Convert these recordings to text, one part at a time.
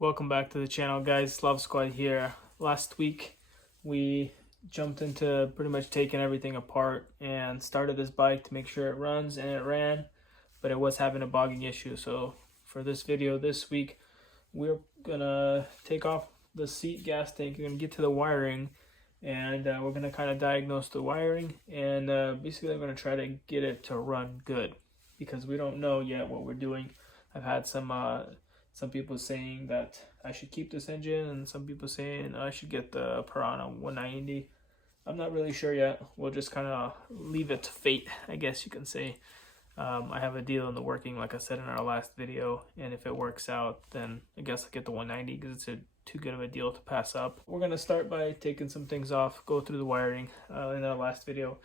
Welcome back to the channel, guys. Love Squad here. Last week we jumped into pretty much taking everything apart and started this bike to make sure it runs, and it ran, but it was having a bogging issue. So for this video this week, we're gonna take off the seat gas tank. We're gonna get to the wiring, and we're gonna kind of diagnose the wiring, and basically I'm gonna try to get it to run good because we don't know yet what we're doing. I've had some people saying that I should keep this engine, and some people saying I should get the Piranha 190. I'm not really sure yet. We'll just kind of leave it to fate, I guess you can say. I have a deal in the working, like I said in our last video, and if it works out, then I guess I'll get the 190 because it's too good of a deal to pass up. We're going to start by taking some things off, go through the wiring. In our last video,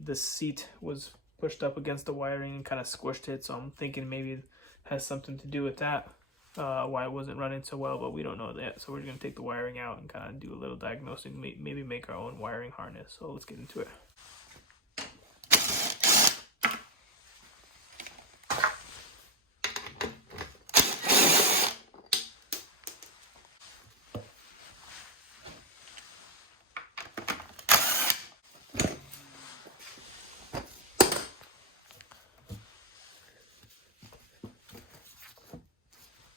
the seat was pushed up against the wiring and kind of squished it, so I'm thinking maybe it has something to do with that. Why it wasn't running so well, but we don't know that. So we're going to take the wiring out and kind of do a little diagnosing, maybe make our own wiring harness. So let's get into it.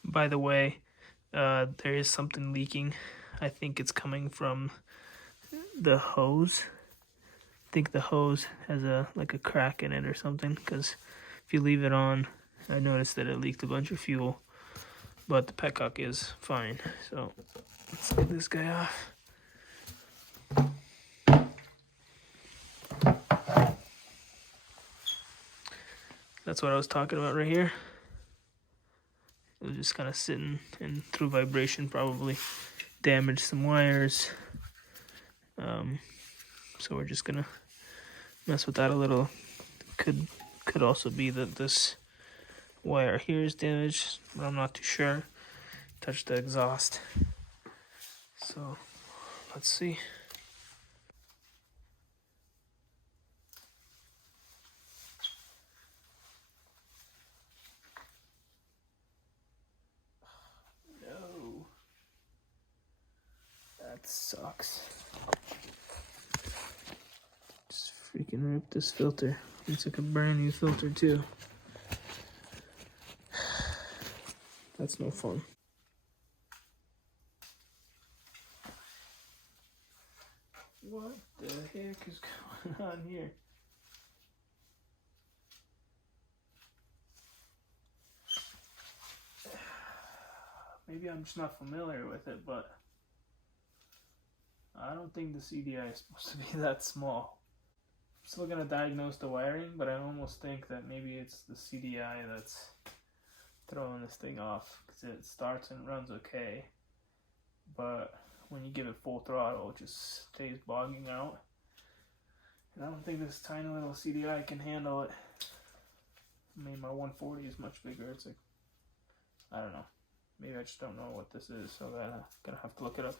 By the way, there is something leaking. I think it's coming from the hose. I think the hose has like a crack in it or something, because if you leave it on, I noticed that it leaked a bunch of fuel, but the petcock is fine. So let's get this guy off. That's what I was talking about right here. It was just kind of sitting, and through vibration probably damaged some wires. So we're just gonna mess with that a little. Could also be that this wire here is damaged, but I'm not too sure. Touched the exhaust. So let's see. No. That sucks. Just freaking ripped this filter. It's like a brand new filter too. That's no fun. What the heck is going on here? Maybe I'm just not familiar with it, but I don't think the CDI is supposed to be that small. I'm still gonna diagnose the wiring, but I almost think that maybe it's the CDI that's throwing this thing off, because it starts and runs okay, but when you give it full throttle, it just stays bogging out. And I don't think this tiny little CDI can handle it. I mean, my 140 is much bigger. It's like, I don't know. Maybe I just don't know what this is, so I'm gonna have to look it up.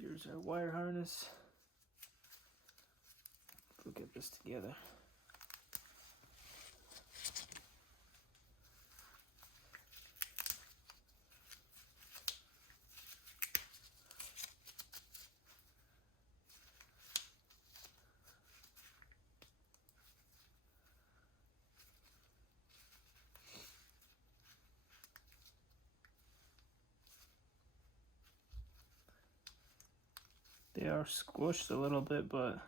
Here's our wire harness. We'll get this together. They are squished a little bit, but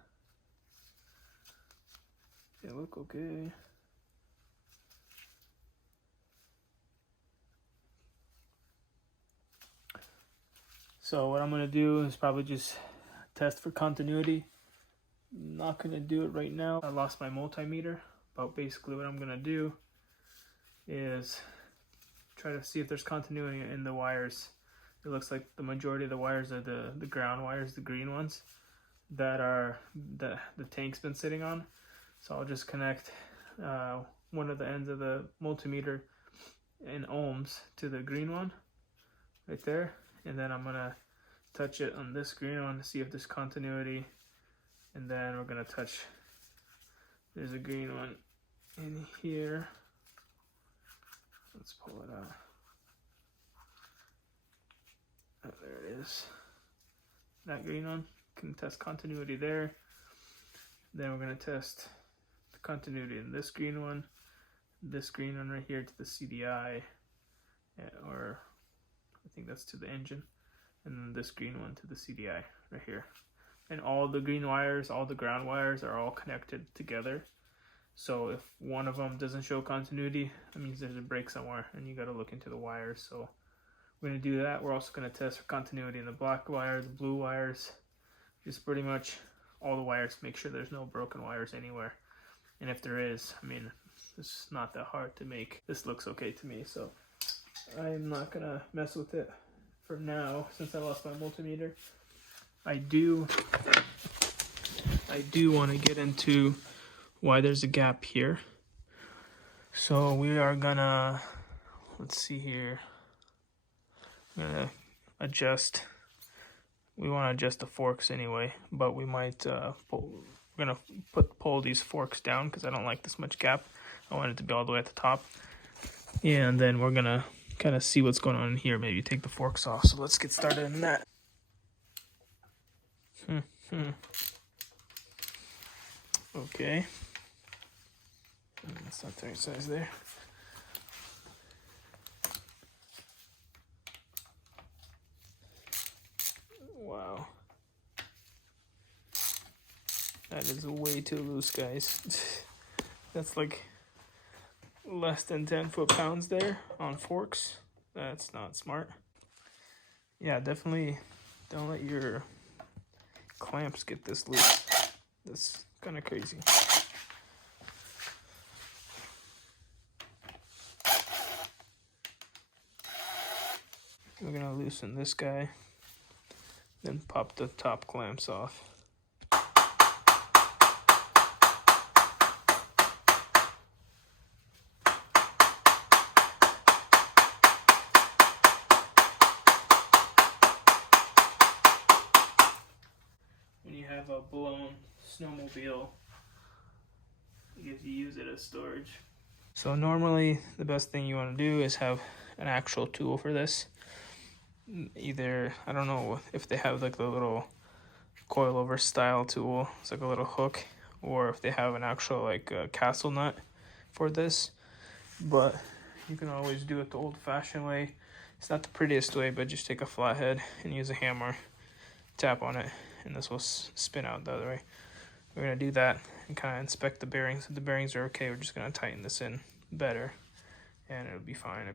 they look okay. So what I'm going to do is probably just test for continuity. I'm not going to do it right now. I lost my multimeter, but basically what I'm going to do is try to see if there's continuity in the wires. It looks like the majority of the wires are the ground wires, the green ones, that are the tank's been sitting on. So I'll just connect one of the ends of the multimeter in ohms to the green one right there, and then I'm gonna touch it on this green one to see if there's continuity, and then we're gonna touch There's a green one in here. Let's pull it out. Oh, there it is. That green one. Can test continuity there. Then we're going to test the continuity in this green one right here to the CDI, or I think that's to the engine, and then this green one to the CDI right here. And all the green wires, all the ground wires are all connected together. So if one of them doesn't show continuity, that means there's a break somewhere and you got to look into the wires. So we're going to do that. We're also going to test for continuity in the black wires, the blue wires, just pretty much all the wires, make sure there's no broken wires anywhere. And if there is, I mean, it's not that hard to make. This looks okay to me, so I'm not going to mess with it for now since I lost my multimeter. I do want to get into why there's a gap here. So we are gonna, let's see here, I'm gonna adjust. We want to adjust the forks anyway, but we might we're gonna pull these forks down because I don't like this much gap. I want it to be all the way at the top, and then we're gonna kind of see what's going on in here. Maybe take the forks off. So let's get started in that. Okay. That's not the right size there. Wow. That is way too loose, guys. That's like less than 10 foot-pounds there on forks. That's not smart. Yeah, definitely don't let your clamps get this loose. That's kind of crazy. We're gonna loosen this guy, then pop the top clamps off. When you have a blown snowmobile, you get to use it as storage. So normally the best thing you want to do is have an actual tool for this. Either, I don't know if they have like the little coilover style tool, it's like a little hook, or if they have an actual like castle nut for this, but you can always do it the old-fashioned way. It's not the prettiest way, but just take a flathead and use a hammer, tap on it, and this will spin out the other way. We're going to do that and kind of inspect the bearings. If the bearings are okay, we're just going to tighten this in better and it'll be fine.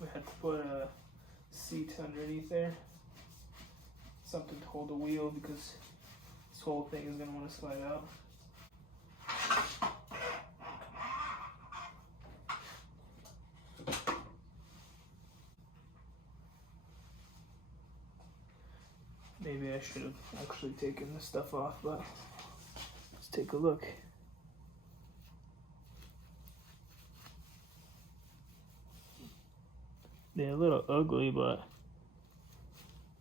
We had to put a seat underneath there, something to hold the wheel because this whole thing is going to want to slide out. Maybe I should have actually taken this stuff off, but let's take a look. They're a little ugly, but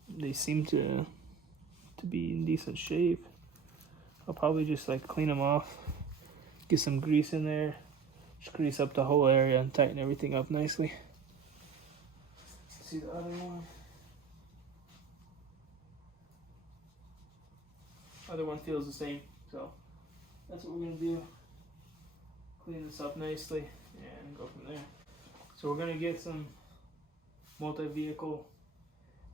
they seem to be in decent shape. I'll probably just like clean them off, get some grease in there, just grease up the whole area and tighten everything up nicely. See the other one? Other one feels the same, so that's what we're gonna do. Clean this up nicely and go from there. So we're gonna get some multi-vehicle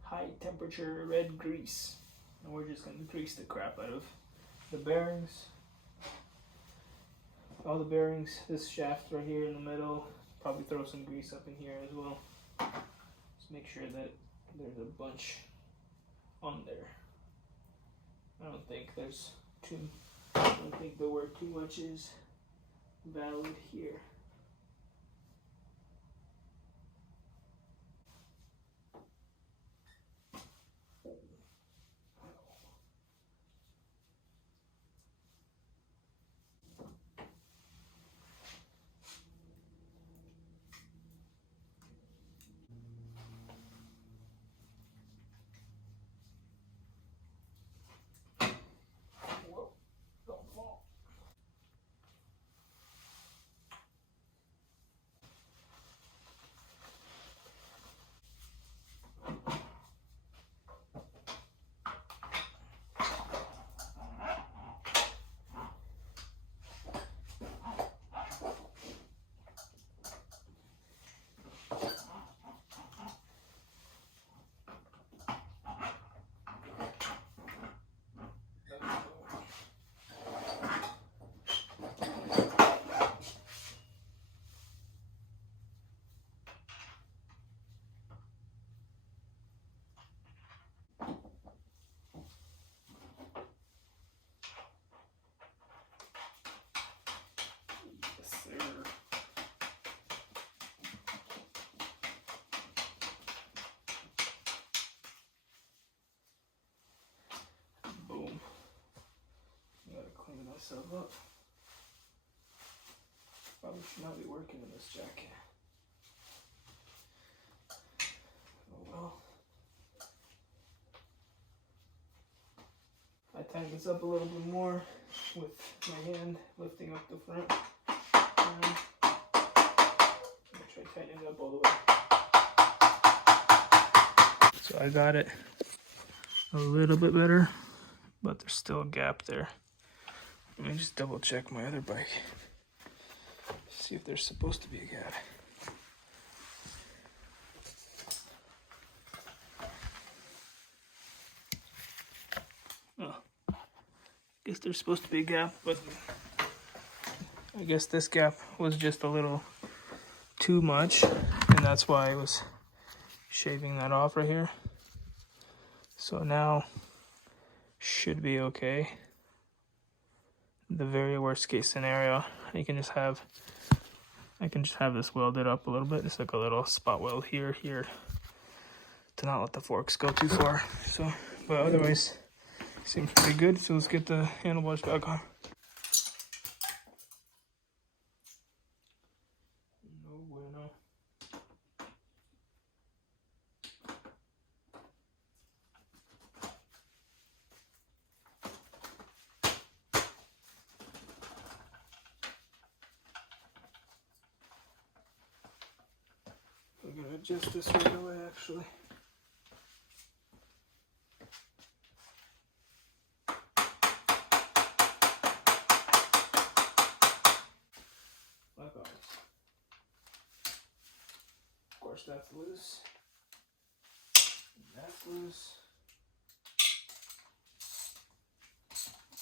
high temperature red grease, and we're just gonna grease the crap out of the bearings, all the bearings, this shaft right here in the middle. Probably throw some grease up in here as well. Just make sure that there's a bunch on there. I don't think the word too much is valid here. myself up. Probably should not be working in this jacket. Oh well. I tighten this up a little bit more with my hand lifting up the front. And try tightening it up all the way. So I got it a little bit better, but there's still a gap there. Let me just double check my other bike. See if there's supposed to be a gap. Oh, I guess there's supposed to be a gap, but I guess this gap was just a little too much, and that's why I was shaving that off right here. So now should be okay. The very worst case scenario, I can just have this welded up a little bit. It's like a little spot weld here to not let the forks go too far. So, but otherwise, seems pretty good. So let's get the handlebars back on. No bueno. I'm gonna adjust this right away, actually. Like always. Of course, that's loose. And that's loose.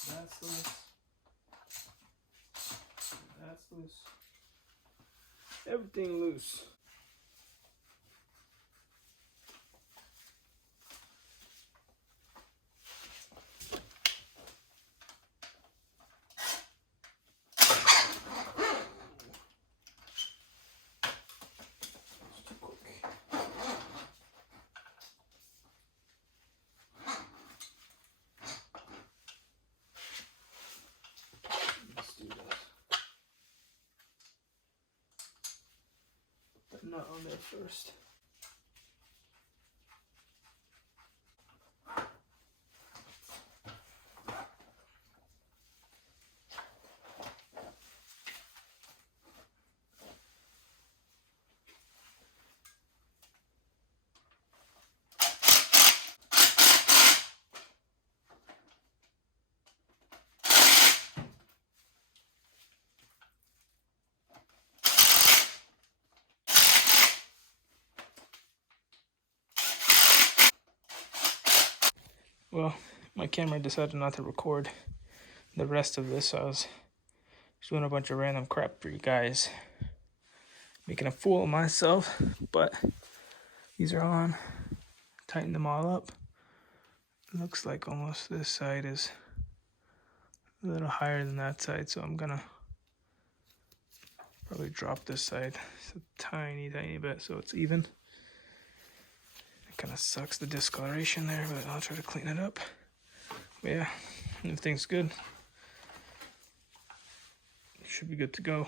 That's loose. And that's loose. Everything loose. Nut on there first. Well, my camera decided not to record the rest of this, so I was just doing a bunch of random crap for you guys. Making a fool of myself, but these are on. Tighten them all up. It looks like almost this side is a little higher than that side, so I'm gonna probably drop this side just a tiny bit so it's even. Kind of sucks the discoloration there, but I'll try to clean it up. But yeah, everything's good. Should be good to go.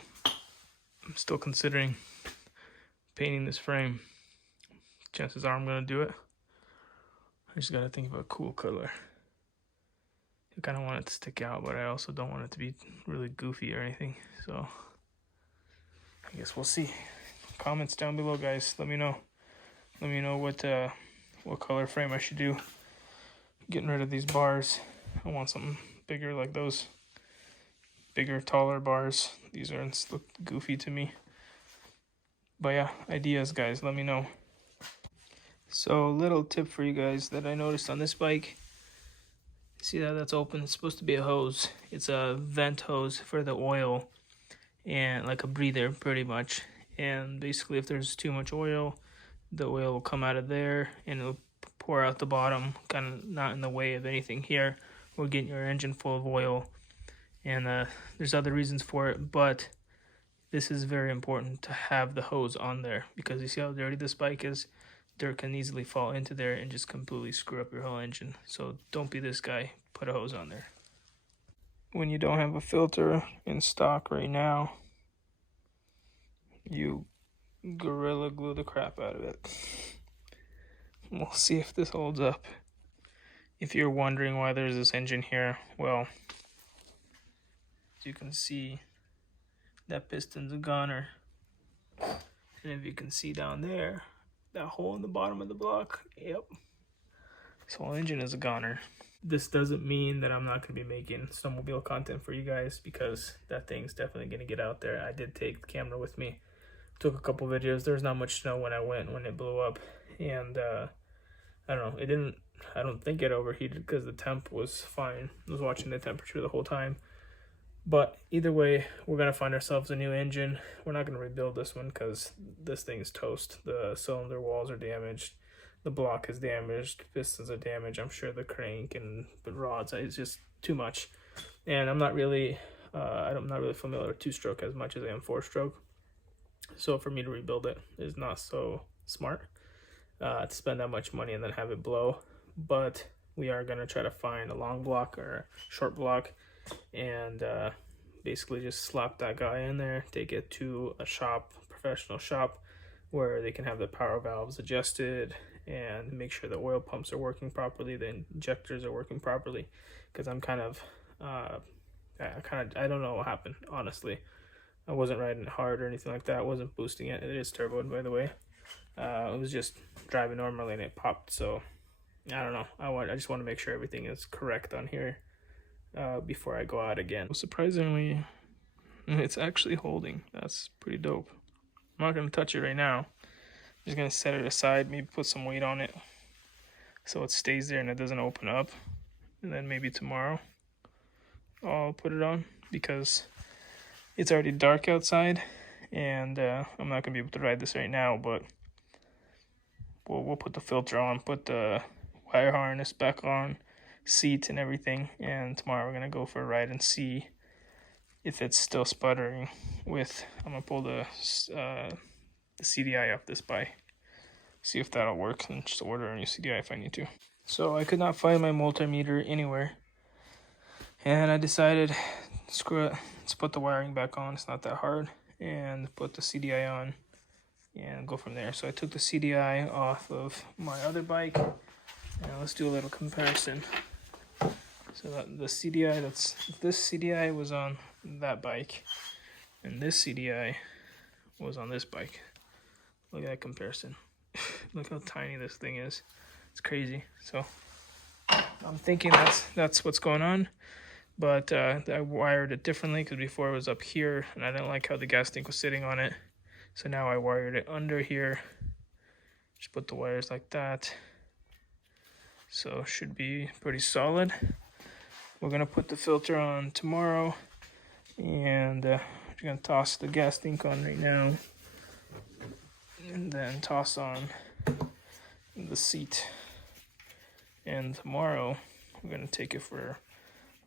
I'm still considering painting this frame. Chances are I'm gonna do it. I just gotta think of a cool color. I kind of want it to stick out, but I also don't want it to be really goofy or anything. So I guess we'll see. Comments down below, guys. Let me know. Let me know what color frame I should do. Getting rid of these bars. I want something bigger like those. Bigger, taller bars. These look goofy to me. But yeah, ideas, guys. Let me know. So, little tip for you guys that I noticed on this bike. See that that's open? It's supposed to be a hose. It's a vent hose for the oil, and like a breather, pretty much. And basically, if there's too much oil, the oil will come out of there and it'll pour out the bottom, kind of not in the way of anything here. We're getting your engine full of oil, and there's other reasons for it, but this is very important to have the hose on there, because you see how dirty this bike is? Dirt can easily fall into there and just completely screw up your whole engine. So don't be this guy, put a hose on there. when you don't have a filter in stock right now, you Gorilla Glue the crap out of it. We'll see if this holds up. If you're wondering why there's this engine here, well, as you can see, that piston's a goner. And if you can see down there, that hole in the bottom of the block, yep. This whole engine is a goner. This doesn't mean that I'm not going to be making snowmobile content for you guys, because that thing's definitely going to get out there. I did take the camera with me, took a couple videos. There was not much snow when I went, when it blew up. And I don't know, I don't think it overheated because the temp was fine. I was watching the temperature the whole time. But either way, we're going to find ourselves a new engine. We're not going to rebuild this one because this thing's toast. The cylinder walls are damaged. The block is damaged. Pistons are damaged. I'm sure the crank and the rods, it's just too much. And I'm not really familiar with two-stroke as much as I am four-stroke. So for me to rebuild it is not so smart to spend that much money and then have it blow. But we are going to try to find a long block or a short block, and basically just slap that guy in there, take it to a shop, professional shop, where they can have the power valves adjusted and make sure the oil pumps are working properly, the injectors are working properly. Because I'm kind of I don't know what happened, honestly. I wasn't riding it hard or anything like that. I wasn't boosting it. It is turboed, by the way. It was just driving normally and it popped. So I don't know. I just want to make sure everything is correct on here before I go out again. Surprisingly, it's actually holding. That's pretty dope. I'm not going to touch it right now. I'm just going to set it aside, maybe put some weight on it so it stays there and it doesn't open up. And then maybe tomorrow I'll put it on, because it's already dark outside and I'm not going to be able to ride this right now, but we'll put the filter on, put the wire harness back on, seat and everything, and tomorrow we're going to go for a ride and see if it's still sputtering with, I'm going to pull the CDI off this bike, see if that'll work, and just order a new CDI if I need to. So I could not find my multimeter anywhere, and I decided, screw it, let's put the wiring back on, it's not that hard, and put the CDI on and go from there. So I took the CDI off of my other bike, and let's do a little comparison. So that the CDI, this CDI was on that bike, and this CDI was on this bike. Look at that comparison. Look how tiny this thing is. It's crazy. So I'm thinking that's what's going on. But I wired it differently, because before it was up here and I didn't like how the gas tank was sitting on it. So now I wired it under here. Just put the wires like that. So should be pretty solid. We're gonna put the filter on tomorrow, and we're gonna toss the gas tank on right now, and then toss on the seat. And tomorrow we're gonna take it for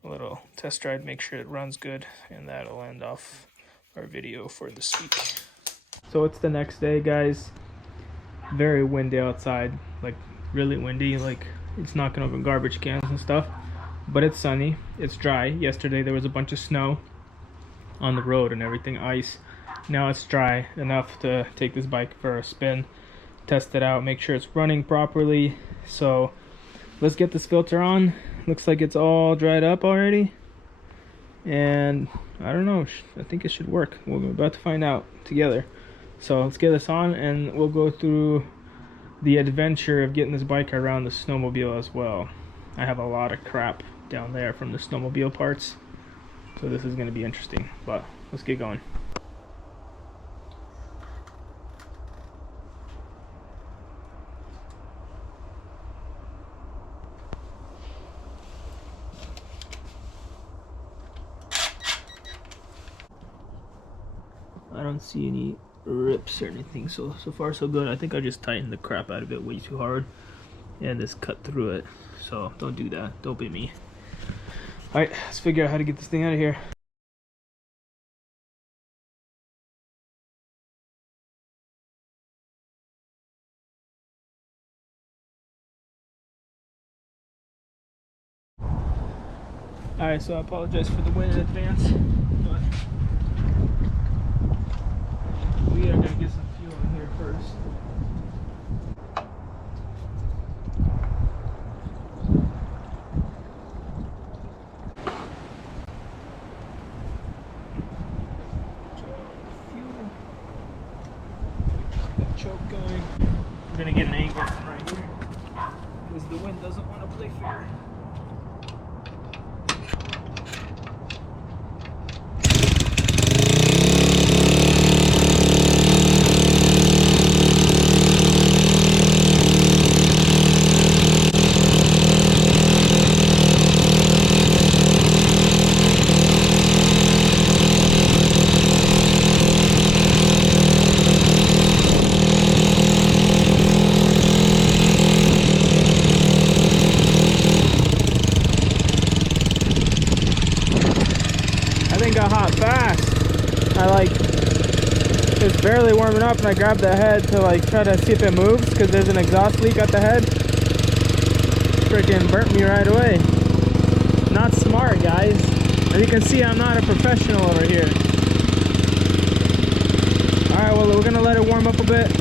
a little test ride, make sure it runs good, and that'll end off our video for this week. So it's the next day, guys. Very windy outside, like really windy, like it's knocking over garbage cans and stuff. But it's sunny, it's dry. Yesterday there was a bunch of snow on the road and everything, ice. Now it's dry enough to take this bike for a spin, test it out, make sure it's running properly. So let's get this filter on. Looks like it's all dried up already, and I don't know, I think it should work. We're about to find out together. So let's get this on, and we'll go through the adventure of getting this bike around the snowmobile as well. I have a lot of crap down there from the snowmobile parts, so this is going to be interesting, but let's get going. I don't see any rips or anything, so far so good. I think I just tightened the crap out of it way too hard and just cut through it, so don't do that, don't be me. Alright, let's figure out how to get this thing out of here. Alright, so I apologize for the wind in advance, but we are going to get some fuel in here first. Choke going. We're going to get an angle from right here because the wind doesn't want to play fair. Got hot fast. It's barely warming up and I grabbed the head to try to see if it moves because there's an exhaust leak at the head. Freaking burnt me right away. Not smart, guys. As you can see, I'm not a professional over here. Alright, well, we're gonna let it warm up a bit.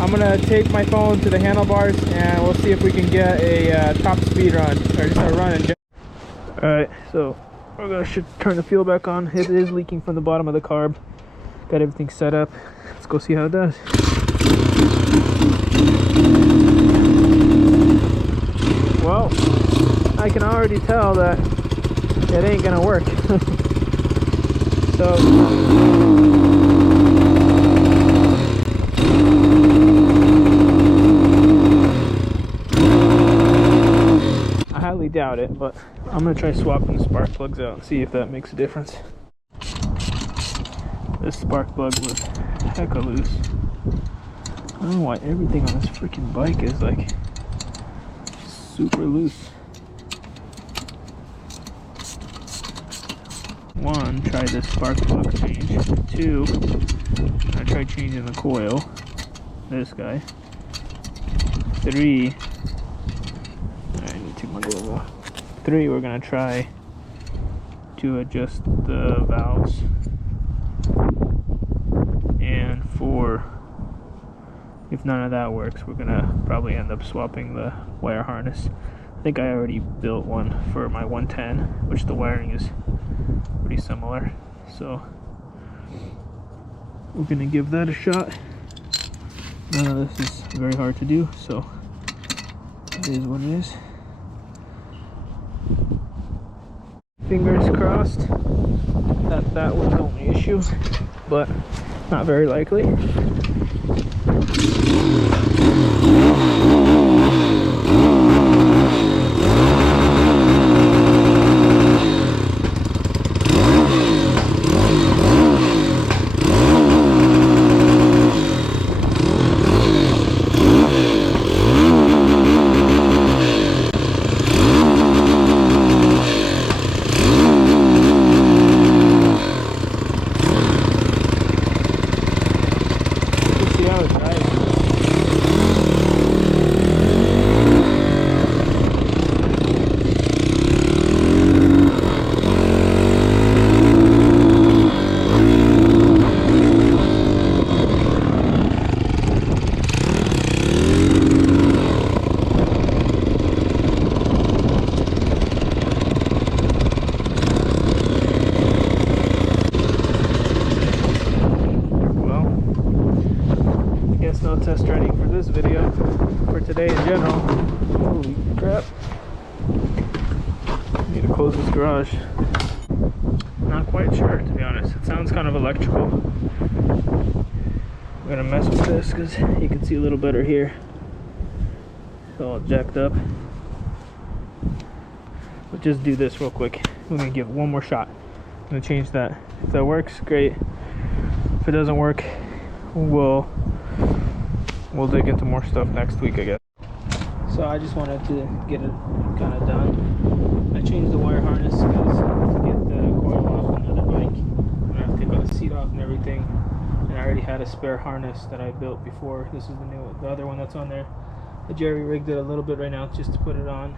I'm gonna take my phone to the handlebars and we'll see if we can get a top speed run or just a run. Alright, so we're gonna should turn the fuel back on. It is leaking from the bottom of the carb. Got everything set up. Let's go see how it does. Well, I can already tell that it ain't gonna work. So I highly doubt it, but I'm gonna try swapping the spark plugs out and see if that makes a difference. This spark plug was hecka loose. I don't know why everything on this freaking bike is super loose. One, try this spark plug change. Two, I tried changing the coil. This guy. Three, I need to take my glove off. 3, we're gonna try to adjust the valves. And 4, if none of that works, we're gonna probably end up swapping the wire harness. I think I already built one for my 110, which the wiring is pretty similar. So we're gonna give that a shot. None of this is very hard to do, so it is what it is. Fingers crossed that that was the only issue, but not very likely. No test riding for this video, for today in general. Holy crap. Need to close this garage. Not quite sure, to be honest. It sounds kind of electrical. I'm gonna mess with this because you can see a little better here. It's all jacked up. But just do this real quick. We're gonna give it one more shot. I'm gonna change that. If that works, great. If it doesn't work, we'll dig into more stuff next week, I guess. So I just wanted to get it kind of done. I changed the wire harness because to get the coil off another bike, I'm gonna have to take all the seat off and everything. And I already had a spare harness that I built before. This is the other one that's on there. I jerry rigged it a little bit right now just to put it on.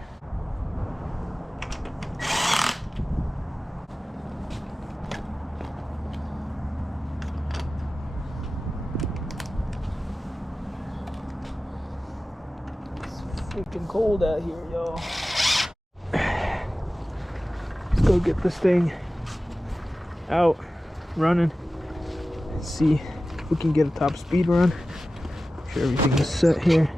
freaking cold out here, yo. Let's go get this thing out, running. Let's see if we can get a top speed run. Make sure everything is set here.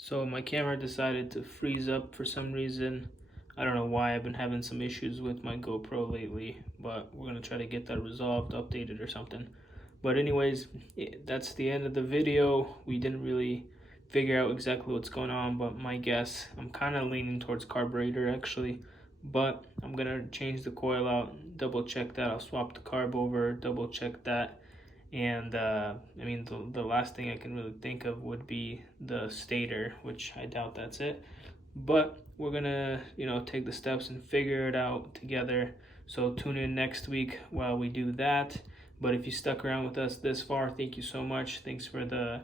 So my camera decided to freeze up for some reason. I don't know why. I've been having some issues with my GoPro lately, but we're gonna try to get that resolved, updated or something. But anyways, that's the end of the video. We didn't really figure out exactly what's going on, but my guess, I'm kind of leaning towards carburetor actually, but I'm gonna change the coil out, double check that. I'll swap the carb over, double check that. And I mean, the last thing I can really think of would be the stator, which I doubt that's it. But we're gonna, take the steps and figure it out together. So tune in next week while we do that. But if you stuck around with us this far, thank you so much. Thanks for the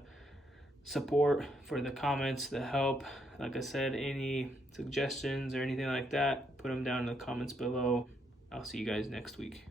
support, for the comments, the help. Like I said, any suggestions or anything like that, put them down in the comments below. I'll see you guys next week.